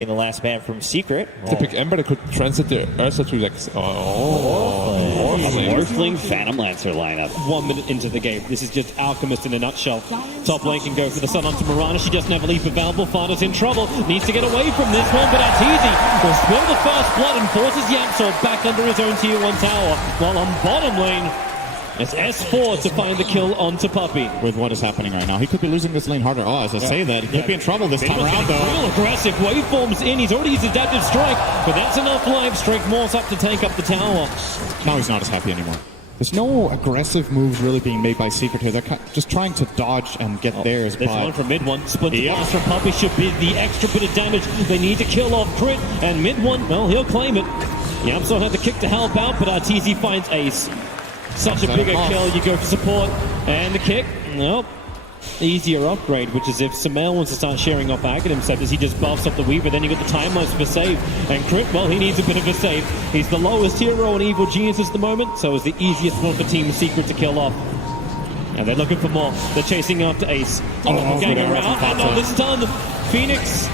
In the last man from Secret. The pick Ember that could transit the Ursa to like Morphling Phantom Lancer lineup. 1 minute into the game. This is just Alchemist in a nutshell. Top lane can go for the sun onto Mirana. She doesn't have a leap available. FATA's in trouble. Needs to get away from this one, but Arteezy will spill the first blood and forces YapzOr back under his own tier 1 tower. While on bottom lane, it's S4 to find the kill onto Puppey. With what is happening right now, he could be losing this lane harder. Oh, as I say that, he could be in trouble this time around, though. Real aggressive waveforms in. He's already used Adaptive Strike, but that's enough life. Strike Morse up to take up the tower. Now he's not as happy anymore. There's no aggressive moves really being made by Secret here. They're just trying to dodge and get theirs. This one from MidOne. Splinter Blast from Puppey should be the extra bit of damage they need to kill off Crit. And MidOne, well, he'll claim it. YapzOr had the kick to help out, but Arteezy finds Ace. Such a bigger kill, you go for support, and the kick, nope. Easier upgrade, which is if Sumail wants to start sharing off Agate himself, as he just buffs up the Weaver, then you got the time lapse for save. And Crit, well, he needs a bit of a save. He's the lowest hero in Evil Genius at the moment, so it's the easiest one for Team Secret to kill off. And they're looking for more. They're chasing after Ace. Going around, and on this turn, Phoenix.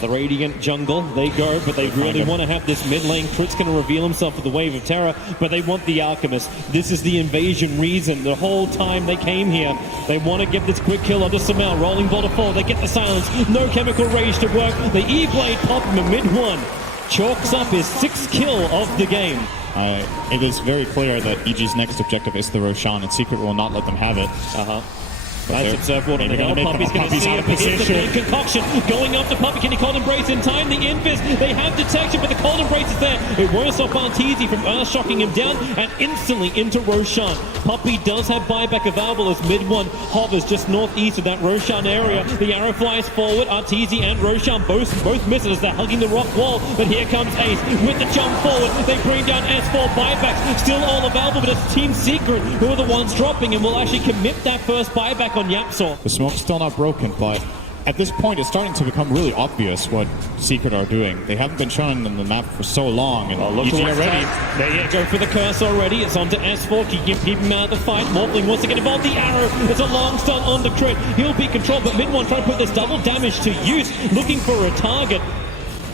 The Radiant jungle, they go, but they really want to have this mid lane. Crit's going to reveal himself with the Wave of Terror, but they want the Alchemist. This is the invasion reason. The whole time they came here, they want to get this quick kill onto Sumail. Rolling ball to fall, they get the silence. No chemical rage to work. The E-Blade pop him in mid-1. Chalks up his 6th kill of the game. It is very clear that EG's next objective is the Roshan, and Secret will not let them have it. Nice observe what on the hill. Puppey's going to see him. Here's the big concoction going up to Puppey. Can he cold embrace in time? The Infist, they have detection, but the cold embrace is there. It won't stop Arteezy from Earth shocking him down and instantly into Roshan. Puppey does have buyback available as MidOne hovers just northeast of that Roshan area. The arrow flies forward. Arteezy and Roshan both miss it as they're hugging the rock wall. But here comes Ace with the jump forward. They bring down S4 buybacks. Still all available, but it's Team Secret who are the ones dropping and will actually commit that first buyback on YapzOr. The smoke's still not broken, but at this point it's starting to become really obvious what Secret are doing. They haven't been shown in the map for so long, and look EG already. They go for the curse already. It's on to S4. Keep him out of the fight. Morphling wants to get involved. The arrow. It's a long stun on the Crit. He'll be controlled, but MidOne trying to put this double damage to use, looking for a target.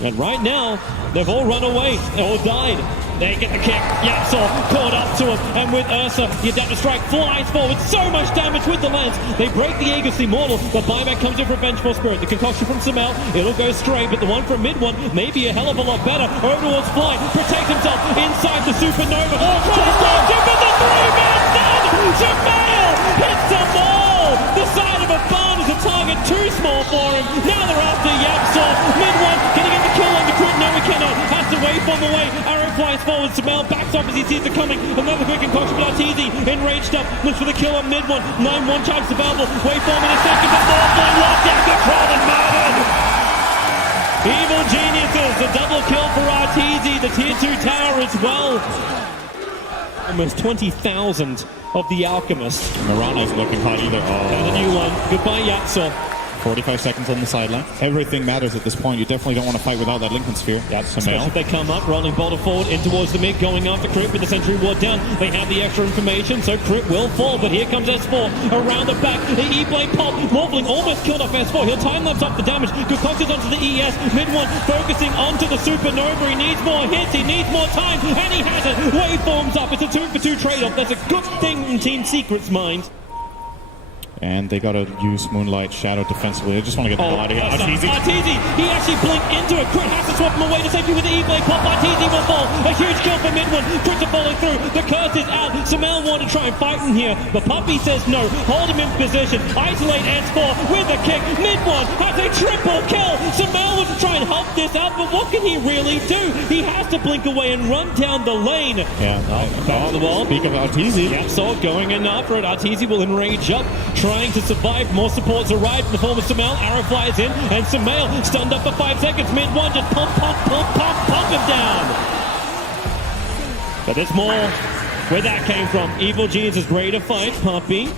And right now, they've all run away or died. They get the kick. YapzOr caught up to him. And with Ursa, the Adaptive Strike flies forward. So much damage with the lance. They break the Aegis Immortal. The buyback comes in for Vengeful Spirit. The concoction from Sumail. It'll go straight. But the one from MidOne may be a hell of a lot better. Over towards Fly. Protect himself inside the Supernova. Oh, tries to dodge him, but the 3-man dead. Sumail hits them all. The side of a barn is a target too small for him. Now they're after YapzOr. MidOne, can he get the kill on the Crit? No, he cannot. Has to wave from away. Arrow flies forward. Sumail backs off as he sees it coming. Another quick concoction, but Arteezy enraged up. Looks for the kill on MidOne. 9-1 charge available. Waveform in a second. The Morphling locked out. Control and murdered. Evil Geniuses. The double kill for Arteezy. The tier 2 tower as well. Almost 20,000 of the Alchemist. Mirana's looking hot either. And a new one. Goodbye, YapzOr. 45 seconds on the sideline. Everything matters at this point. You definitely don't want to fight without that Lincoln Sphere. Especially if they come up, rolling boulder forward in towards the mid, going after Crit with the Sentry Ward down. They have the extra information, so Crit will fall, but here comes S4 around the back. The E-Blade pop. Morphling almost killed off S4. He'll time-lapse up the damage. Concocted onto the ES. MidOne focusing onto the Supernova. He needs more hits. He needs more time, and he has it. Waveforms up. It's a 2-for-2 trade-off. That's a good thing in Team Secret's mind. And they gotta use Moonlight Shadow defensively. They just want to get the hell out of here. Arteezy, he actually blinked into it. Crit has to swap him away to safety with the E-Blade pop. Arteezy will fall. A huge kill for MidOne. Crit to follow through. The curse is out. Sumail wanted to try and fight him here, but Puppey says no. Hold him in position. Isolate S4 with a kick. MidOne has a triple kill. Sumail wants to try and help this out, but what can he really do? He has to blink away and run down the lane. Back to the wall. Speak of Arteezy. YapzOr going in after it. Arteezy will enrage up, trying to survive. More supports arrive in the form of Sumail. Arrow flies in, and Sumail stunned up for 5 seconds. MidOne just pump him down. But there's more where that came from. Evil Genius is ready to fight. Puppey.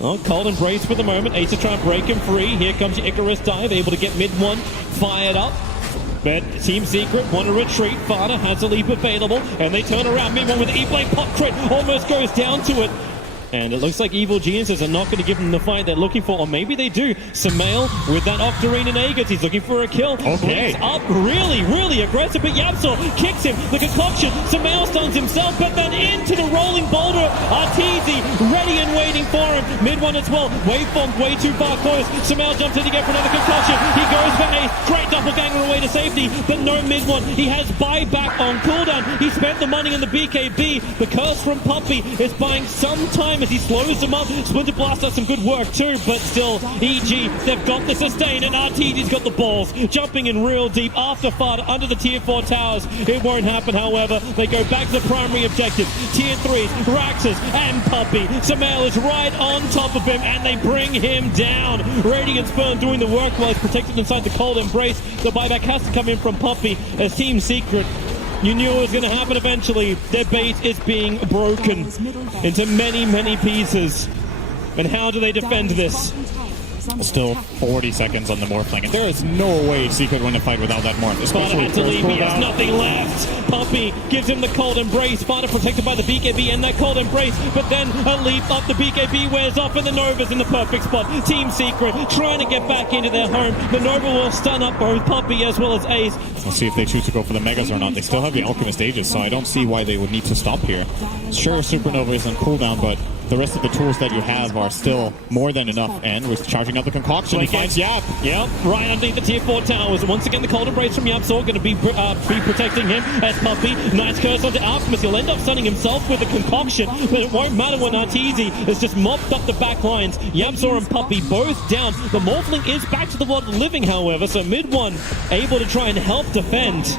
Oh, cold embrace for the moment. Ace to try and break him free. Here comes your Icarus dive, able to get MidOne fired up. But Team Secret want to retreat. FATA has a leap available, and they turn around. MidOne with the E-Blade pop. Crit almost goes down to it. And it looks like Evil Geniuses are not going to give them the fight they're looking for, or maybe they do. Sumail with that Octarine and Aegis, he's looking for a kill. Okay. Blinks up really aggressive, but YapzOr kicks him. The concoction, Sumail stuns himself, but then into the rolling boulder. Arteezy ready and waiting for him. MidOne as well. Waveform way too far close. Sumail jumps in again for another concoction. He goes for a great doppelganger away to safety, but no MidOne. He has buyback on cooldown. He spent the money on the BKB. The curse from Puppey is buying some time as he slows them up. Splinter Blast does some good work too, but still, EG, they've got the sustain, and Arteezy's got the balls. Jumping in real deep after FATA under the tier 4 towers. It won't happen, however. They go back to the primary objective. Tier 3s, Raxus, and Puppey. Sumail is right on top of him, and they bring him down. Radiant Sperm doing the work while he's protected inside the cold embrace. The buyback has to come in from Puppey as Team Secret. You knew it was going to happen eventually. Their base is being broken into many pieces. And how do they defend this? Still 40 seconds on the Morph lane. And there is no way Secret win a fight without that Morph. FATA had to leave. He has nothing left. Puppey gives him the cold embrace. FATA protected by the BKB and that cold embrace. But then a leap up the BKB wears off, and the Nova's in the perfect spot. Team Secret trying to get back into their home. The Nova will stun up both Puppey as well as Ace. Let's see if they choose to go for the Megas or not. They still have the Alchemist Aegis, so I don't see why they would need to stop here. Sure, Supernova is on cooldown, but the rest of the tools that you have are still more than enough. And we're charging up the concoction. He finds Yap. Yep, right underneath the tier 4 towers. Once again, the cold embrace from YapzOr going to be protecting him as Puppey. Nice curse onto Alchemist. He'll end up stunning himself with the concoction, but it won't matter when Arteezy has just mopped up the back lines. YapzOr and Puppey both down. The Morphling is back to the world of living, however, so MidOne able to try and help defend.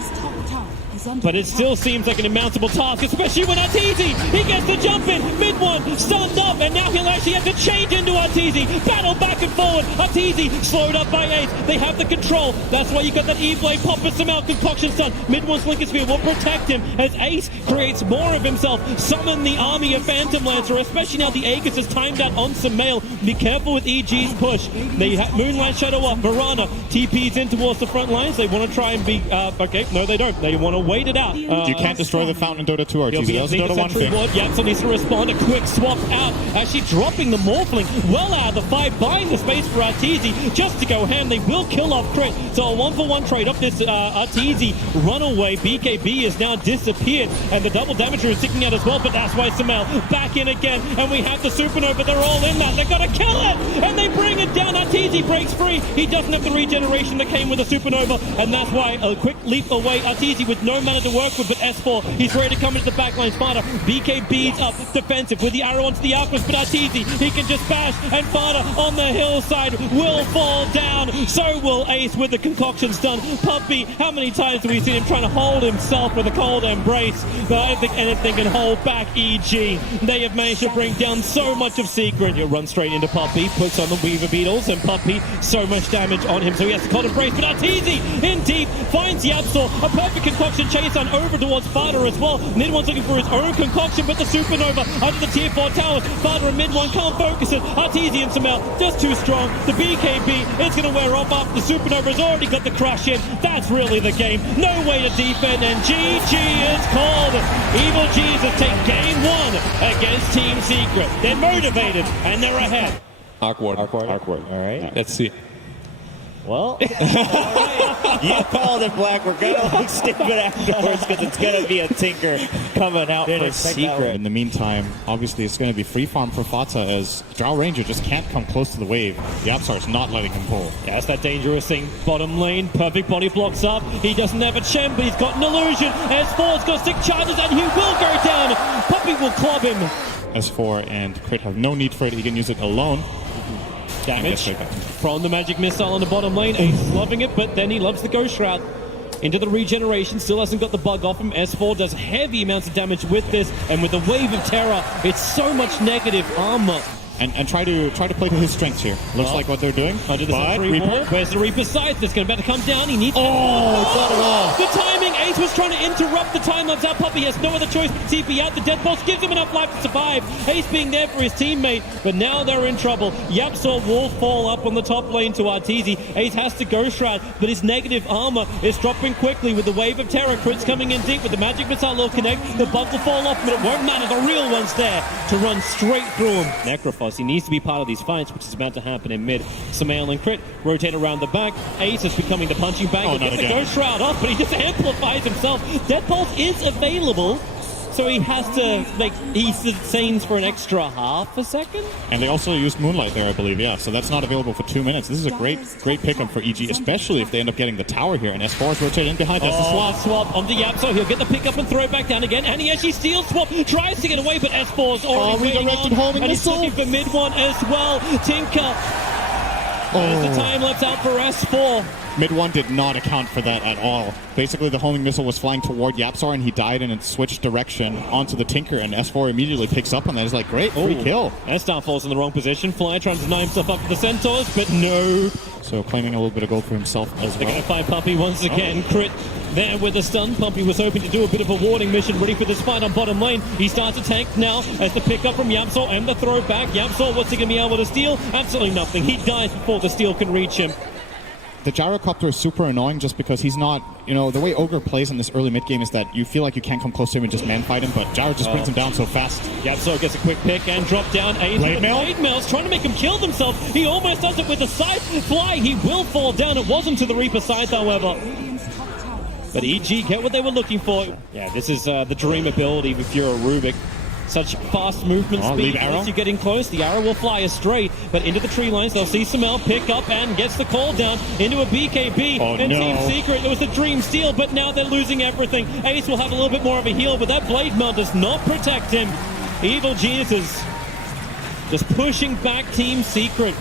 But it still seems like an insurmountable task, especially when Arteezy, he gets the jump in. MidOne stunned up, and now he'll actually have to change into Arteezy. Battle back and forward. Arteezy slowed up by Ace. They have the control. That's why you got that E-Blade pop with Sumail concoction stun. MidOne's Lincoln Sphere will protect him as Ace creates more of himself. Summon the army of Phantom Lancer, especially now the Aegis is timed out on Sumail. Be careful with EG's push. They have Moonlight Shadow up. Varana TP's in towards the front lines. They want to try and be okay. No, they don't. They want to wait it out. You can't destroy the fountain in Dota 2, Arteezy. That was Dota 1 thing. YapzOr needs to respond. A quick swap out. Actually dropping the Morphling well out of the fight, buying the space for Arteezy just to go ham. They will kill off Crit. So a 1-for-1 trade off this Arteezy runaway. BKB has now disappeared, and the double damager is sticking out as well, but that's why Sumail back in again, and we have the Supernova. They're all in that. They've got to kill it, and they bring it down. Arteezy breaks free. He doesn't have the regeneration that came with the Supernova, and that's why a quick leap away. Arteezy with no mana to work with, but S4, he's ready to come into the backline. FATA, BKB's up defensive with the arrow onto the Alchemist, but Arteezy, he can just bash, and FATA on the hillside will fall down. So will Ace with the concoction stun. Puppey, how many times have we seen him trying to hold himself with a cold embrace? But I don't think anything can hold back EG. They have managed to bring down so much of Secret. He'll run straight into Puppey, puts on the Weaver Beetles, and Puppey, so much damage on him, so he has to cold embrace, but Arteezy in deep finds YapzOr. A perfect concoction chase on over towards FATA as well. MidOne's looking for his own concoction, but the Supernova under the tier 4 towers. FATA and MidOne can't focus it. Arteezy and Sumail just too strong. The BKB is going to wear off after the Supernova has already got the crush in. That's really the game. No way to defend, and GG is called. Evil Jesus take game 1 against Team Secret. They're motivated and they're ahead. Awkward. All right. Let's see. Well, you called it, Black. We're going to look stupid afterwards because it's going to be a tinker coming out for Secret. In the meantime, obviously it's going to be free farm for FATA as Drow Ranger just can't come close to the wave. YapzOr's not letting him pull. Yeah, that's that dangerous thing. Bottom lane, perfect body blocks up. He doesn't have a champ, but he's got an illusion. S4's got 6 charges and he will go down. Puppey will club him. S4 and Crit have no need for it. He can use it alone. Damage from the magic missile on the bottom lane. Ace is loving it, but then he loves the Ghost Shroud. Into the regeneration, still hasn't got the bug off him. S4 does heavy amounts of damage with this, and with the Wave of Terror, it's so much negative armor and try to play to his strengths here. Looks like what they're doing. Under the But Reaper. Reaper. Where's the Reaper sight? That's going to come down. He needs. Got it all. The timing. Ace was trying to interrupt the time lapse out. Puppey has no other choice but to TP out. The dead pulse gives him enough life to survive. Ace being there for his teammate, but now they're in trouble. YapzOr will fall up on the top lane to Arteezy. Ace has to Ghost Shroud, but his negative armor is dropping quickly with the wave of terror. Crits coming in deep with the magic missile will connect. The bug will fall off, but it won't matter. The real one's there to run straight through him. Necrophos, he needs to be part of these fights, which is about to happen in mid. Sumail and Crit rotate around the back. Ace is becoming the punching bag. He gets the Ghost Shroud off, but he just amplifies himself. Death Pulse is available, so he has to, like, he sustains for an extra half a second. And they also used Moonlight there, I believe, yeah. So that's not available for 2 minutes. This is a great pickup for EG, especially if they end up getting the tower here. And S4 is rotating behind. That's the swap. On the YapzOr. He'll get the pickup and throw it back down again. And he actually steals swap, tries to get away, but S4's already waiting on. homing And he's looking for MidOne as well. Tinker. There's the time lapse out for S4. MidOne did not account for that at all. Basically, the homing missile was flying toward YapzOr, and he died and it switched direction onto the Tinker, and S4 immediately picks up on that. He's like, great, free kill. S-Star falls in the wrong position. Fly trying to deny himself up for the Centaurs, but no. So claiming a little bit of gold for himself as They're going well. to find Puppey once again. Crit there with the stun. Puppey was hoping to do a bit of a warding mission, ready for this fight on bottom lane. He starts to tank now as the pickup from YapzOr and the throw back. YapzOr, what's he going to be able to steal? Absolutely nothing. He dies before the steal can reach him. The gyrocopter is super annoying just because he's not, you know, the way Ogre plays in this early mid game is that you feel like you can't come close to him and just man fight him, but Gyro just brings him down so fast. YapzOr gets a quick pick and drop down. Blade Mail? Blade Mail's trying to make him kill himself. He almost does it with the scythe. Fly, he will fall down. It wasn't to the Reaper scythe, however. But EG get what they were looking for. Yeah, this is the dream ability with Fura Rubik. Such fast movement speed. Once you're getting close, the arrow will fly astray. But into the tree lines, they'll see Sumail pick up and gets the call down into a BKB. And Team Secret, it was a dream steal, but now they're losing everything. Ace will have a little bit more of a heal, but that blade mount does not protect him. Evil Geniuses just pushing back Team Secret.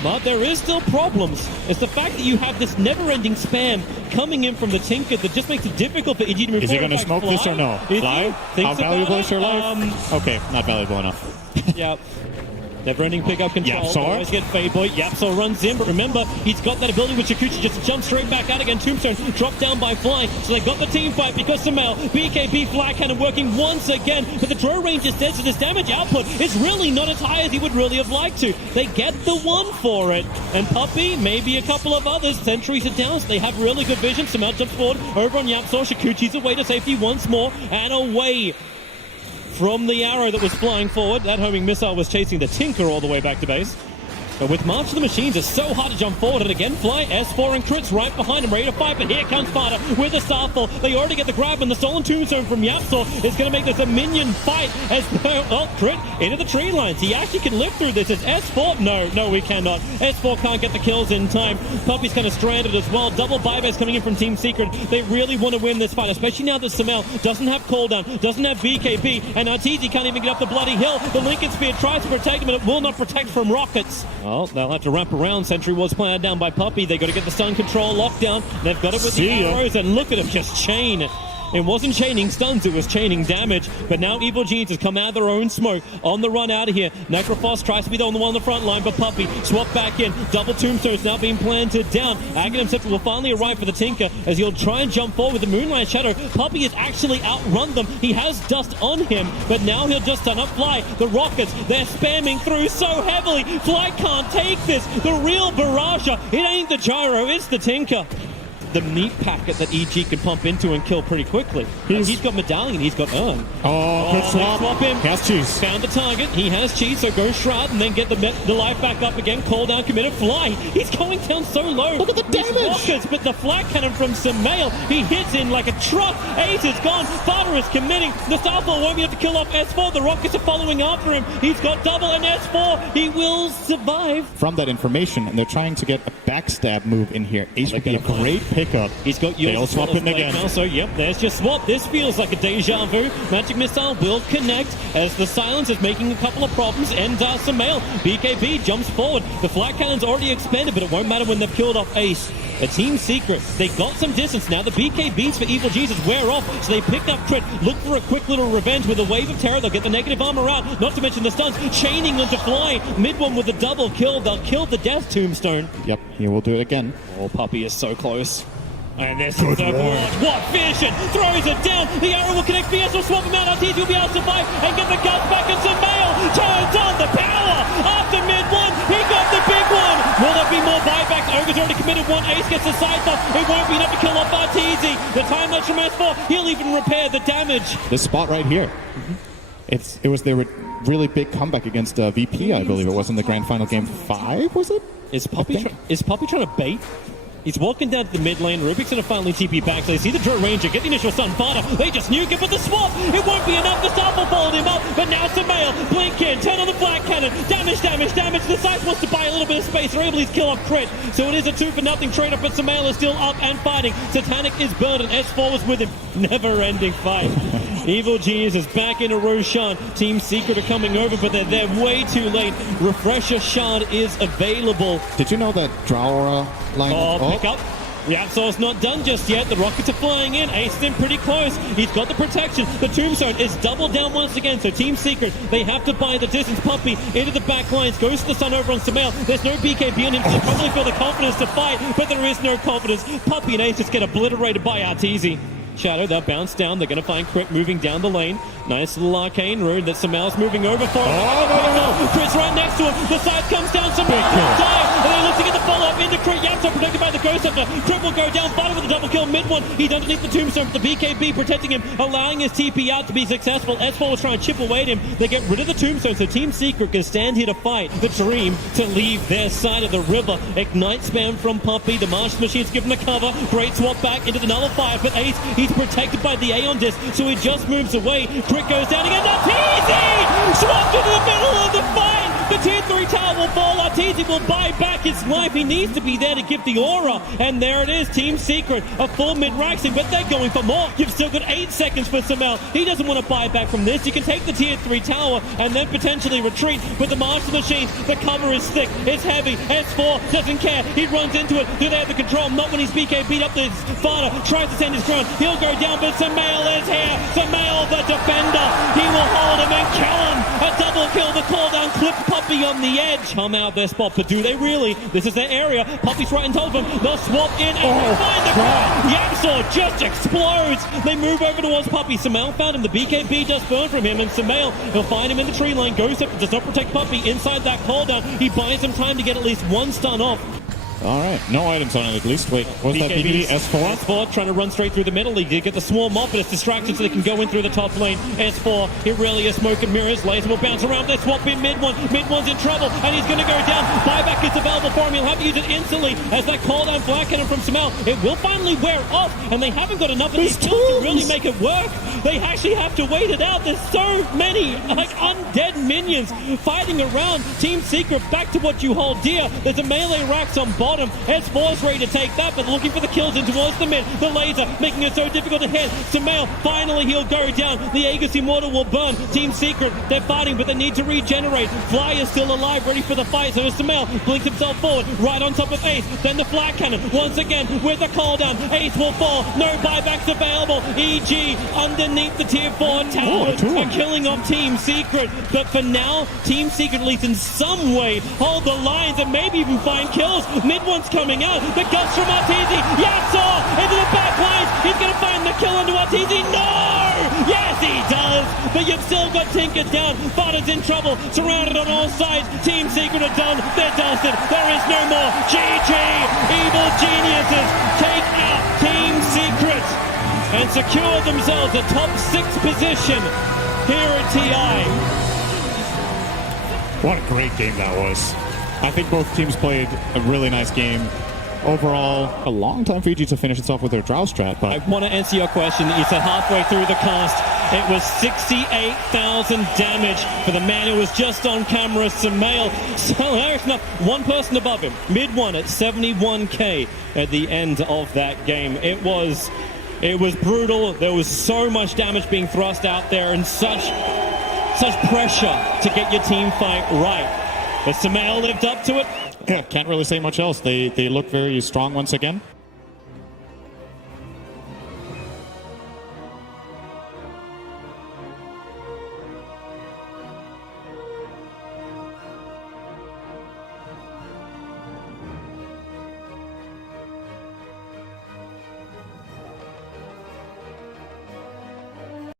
But there is still problems. It's the fact that you have this never-ending spam coming in from the Tinker that just makes it difficult for EG to move forward. Is he going to smoke this or no? Fly? How valuable is your life? Okay, not valuable enough. Yeah. Never-ending pickup control. YapzOr. Always get Fade Boy. YapzOr runs in, but remember, he's got that ability with Shukuchi just to jump straight back out again. Tombstone dropped down by Fly, so they got the team fight because Sumail, BKB Flag Cannon working once again, but the draw range is dead, so this damage output is really not as high as he would really have liked to. They get the one for it, and Puppey, maybe a couple of others. Sentries are down, so they have really good vision. Sumail jumps forward over on YapzOr. Shukuchi's away to safety once more, and away from the arrow that was flying forward. That homing missile was chasing the Tinker all the way back to base. But with March of the Machines, it's so hard to jump forward. And again, Fly, S4 and Crits right behind him, ready to fight. But here comes FATA with the Starfall. They already get the grab, and the Stolen Tombstone from YapzOr is going to make this a minion fight. As Crit into the tree lines. He actually can live through this. As S4, no, we cannot. S4 can't get the kills in time. Puppey's kind of stranded as well. Double buybacks coming in from Team Secret. They really want to win this fight, especially now that Sumail doesn't have cooldown, doesn't have BKB, and Arteezy can't even get up the bloody hill. The Lincoln Spear tries to protect him, but it will not protect from rockets. Well, they'll have to wrap around. Sentry was planted down by Puppey. They got to get the stun control lockdown. They've got it with the arrows, and look at him just chain it. It wasn't chaining stuns, it was chaining damage. But now Evil Genius has come out of their own smoke on the run out of here. Necrophos tries to be the only one on the front line, but Puppey swap back in. Double Tombstones now being planted down. Aghanim Scepter will finally arrive for the Tinker as he'll try and jump forward with the Moonlight Shadow. Puppey has actually outrun them. He has dust on him, but now he'll just stun up Fly. The Rockets, they're spamming through so heavily. Fly can't take this. The real Barrage. It ain't the Gyro, it's the Tinker. The meat packet that EG can pump into and kill pretty quickly. He's got Medallion, he's got Urn. Good swap him. He has cheese. Found the target, he has cheese, so go Shroud and then get the life back up again. Call down, committed, Fly. He's going down so low. Look at the damage. Rockets, but the flag cannon from Sumail, he hits in like a truck. Ace is gone, FATA is committing. The Starfall won't be able to kill off S4. The Rockets are following after him. He's got double and S4. He will survive. From that information, and they're trying to get a backstab move in here. Ace would be a great pickup. He's got yours. They'll swap in again. Now, so, yep, there's your swap. This feels like a deja vu. Magic Missile will connect as the silence is making a couple of problems. And Sumail, BKB jumps forward. The flat cannon's already expanded, but it won't matter when they've killed off Ace. A team secret. They got some distance. Now the BKBs for Evil Jesus wear off, so they pick up Crit. Look for a quick little revenge with a wave of terror. They'll get the negative armor out, not to mention the stuns, chaining them to fly. MidOne with a double kill. They'll kill the death tombstone. Yep, he will do it again. Oh, Puppey is so close. And this is the blood. What vision! Throws it down. The arrow will connect. VS will swap him out. Arteezy will be able to survive and get the guns back. And Sumail turns on the power. After MidOne, he got the big one. Will there be more buybacks? Ogre's already committed one. Ace gets the side off. It won't be enough to kill off Arteezy. The time lapse from S4. He'll even repair the damage. This spot right here. It was their really big comeback against VP, I believe it was in the grand final game 5, was it? Is Puppey trying to bait? He's walking down to the mid lane. Rubik's going to finally TP back. So they see the Draw Ranger, get the initial stun. FATA, they just nuke it, but the swap, it won't be enough. The Staff will fold him up, but now Sumail, blink in, turn on the black cannon. Damage. The side wants to buy a little bit of space. They're able to kill off Crit. So it is a 2-for-0 trade-off, but Sumail is still up and fighting. Satanic is burned, and S4 was with him. Never-ending fight. Evil Genius is back into Roshan. Team Secret are coming over, but they're way too late. Refresher Shard is available. Did you know that Draura line Pick up. YapzOr's not done just yet. The rockets are flying in. Ace is in pretty close. He's got the protection. The tombstone is doubled down once again. So Team Secret, they have to buy the distance. Puppey into the back lines. Goes to the sun over on Sumail. There's no BKB on him, so they probably feel the confidence to fight, but there is no confidence. Puppey and Ace just get obliterated by Arteezy. Shadow, they'll bounce down. They're going to find Crit moving down the lane. Nice little arcane rune that Sumail's moving over for. Crit's right next to him. The side comes down. Sumail will die. And they look to get the follow-up into Crit. YapzOr protected by the Ghost Hunter. Crit will go down. Fighting with a double kill. MidOne, he's underneath the tombstone. The BKB protecting him, allowing his TP out to be successful. S4 was trying to chip away at him. They get rid of the tombstone, so Team Secret can stand here to fight. The dream to leave their side of the river. Ignite spam from Puppey. The Martian Machine's given the cover. Great swap back into the nullifier. But Ace, he's protected by the Aeon disc, so he just moves away. Crit goes down again. Arteezy swapped into the middle of the fight. The tier 3 tower will fall. Arteezy will buy back his life. He needs to be there to give the aura. And there it is. Team Secret, a full mid-raxing, but they're going for more. You've still got 8 seconds for Sumail. He doesn't want to buy back from this. You can take the tier 3 tower and then potentially retreat. But the Master Machines, the cover is thick. It's heavy. S4 doesn't care. He runs into it. Do they have the control? Not when he's BK beat up this FATA. Tries to send his crown. He'll go down, but Sumail is here. Sumail, the defender. He will hold him and kill him. A double kill. The call down clip Puppey on the edge. Come out their spot, but do they really? This is their area. Puppey's right in top of them. They'll swap in and find the ground. YapzOr just explodes. They move over towards Puppey. Sumail found him. The BKB does burn from him, and Sumail, he'll find him in the tree line. Goes up, does not protect Puppey inside that cooldown. He buys him time to get at least one stun off. All right, no items on it at least. Wait, was that BKB S4? S4 trying to run straight through the middle. He did get the swarm off, but it's distracted so they can go in through the top lane. S4, here really is smoke and mirrors. Laser will bounce around. They swap in MidOne. MidOne's in trouble, and he's going to go down. Buyback is available for him. He'll have to use it instantly as that call down flat cannon from Sumail. It will finally wear off, and they haven't got enough of these kills to really make it work. They actually have to wait it out. There's so many like undead minions fighting around. Team Secret, back to what you hold dear. There's a melee racks on bottom. S4 is ready to take that, but looking for the kills in towards the mid. The laser making it so difficult to hit. Sumail, finally he'll go down. The Aegis Immortal will burn. Team Secret, they're fighting, but they need to regenerate. Fly is still alive, ready for the fight. So Sumail blinks himself forward, right on top of Ace. Then the flat cannon, once again, with the call down. Ace will fall. No buybacks available. EG underneath the tier 4 towers are killing off Team Secret. But for now, Team Secret, at least in some way, hold the lines and maybe even find kills. MidOne's coming out. The guts from Arteezy. YapzOr into the back lines. He's going to find the kill onto Arteezy. No! Yes, he does. But you've still got Tinker down. FATA's in trouble. Surrounded on all sides. Team Secret are done. They're dusted. There is no more. GG. Evil geniuses take out Team Secret and secure themselves a top 6 position here at TI. What a great game that was. I think both teams played a really nice game. overall, a long time for VG to finish itself with their draw strat, but I want to answer your question. You said halfway through the cast, it was 68,000 damage for the man who was just on camera, Sumail. So there's enough. One person above him, MidOne at 71k at the end of that game. It was brutal. There was so much damage being thrust out there and such pressure to get your team fight right. But Sumail lived up to it. yeah, can't really say much else. They look very strong once again.